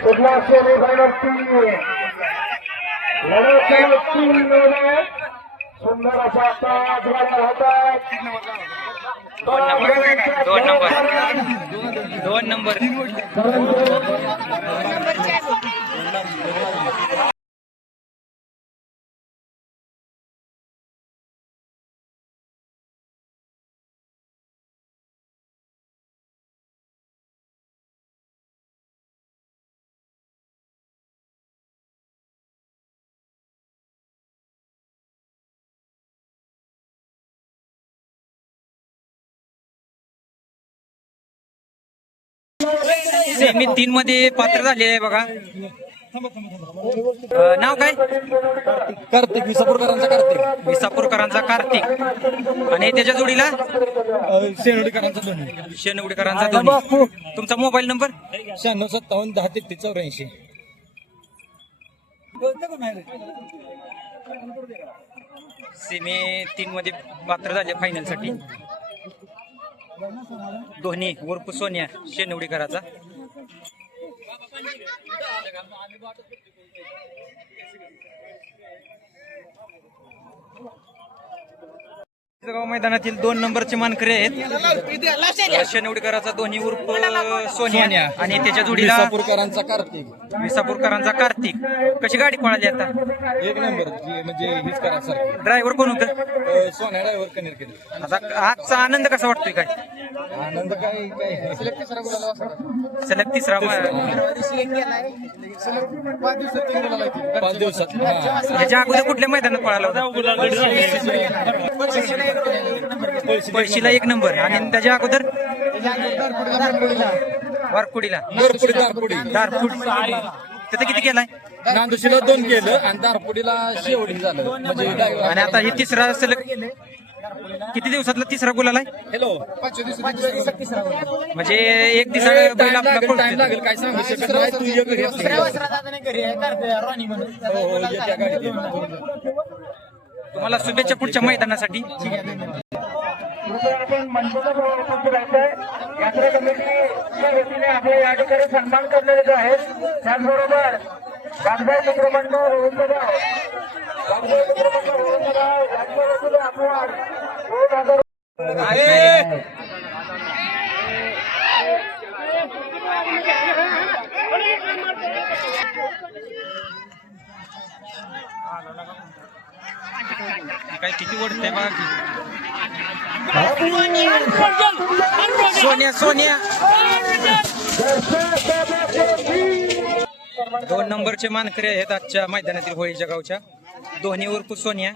कुठला सेमीफायनल तीन लढवच्या तीन मिळणार सुंदर असा दोन नंबर. दोन नंबर. दोन नंबर. सेमी तीन मध्ये पात्र झाले आहे बघा. अं, नाव काय? कार्तिक विसापूरकरांचा कार्तिक. विसापूरकरांचा कार्तिक. आणि त्याच्या जोडीला? शेनोडीकरांचा दोन्ही शेनवडीकरांचा धोनी. तुमचा मोबाईल नंबर? शहाण्णव सत्तावन्न दहा तेहतीस चौऱ्याऐंशी. सेमी तीन मध्ये पात्र झाले फायनलसाठी. धोनी उर्फ सोनिया शेनवडीकराचा गाव मैदानातील दोन नंबरचे मानकरी आहेत. शेनवडीकराचा धोनी उर्फ सोनिया आणि त्याच्या जोडीला विसापूरकरांचा कार्तिक. विसापूरकरांचा कार्तिक. कशी गाडी पळाली आता? एक नंबर म्हणजे हीच करायसारखी. ड्रायव्हर कोण होतं? सोन्या ड्रायव्हर कनेर केले आता आजचा आनंद कसा वाटतोय काय? आनंद काय काय सलग तिसरा मा- पाच दिवसात हा. ह्याच्या अगोदर कुठल्या मैदानात पळाला होता? पळशीला एक नंबर. आणि त्याच्या अगोदर? वारकुडीला. दारपुडी दारपुडी दारपुड तिथे किती केलाय? नांदुशीला दोन केलं आणि दारपुडीला शेवटी झालं. म्हणजे आणि आता हे तिसरा सलग किती दिवसातला तिसरा गुलाल आहे? हॅलो म्हणजे एक दिवसा बैल आपला टाइम पळतोय. लागेल काय सांगू शकत नाही तू ये घरी असते हो हो ये त्या गाडीत ये. तुम्हाला शुभेच्छा पुढच्या मैदानासाठी. कृपया आपण मंचाचा उपस्थित राहतोय यात्रा कमिटीच्या वतीने आपल्या या ठिकाणी सन्मान करण्यात येत आहे त्याचबरोबर गांधार मित्रमंडळ रोहिंदराव गांधार मित्रमंडळ रोहनगाव यांच्या वतीने आपल्याला दोन हजार काय किती ओढते बघा. सोनिया सोनिया दोन नंबरचे मानकरी आहेत आजच्या मैदानातील होळीच्या गावच्या. दोन्ही उर्फ सोनिया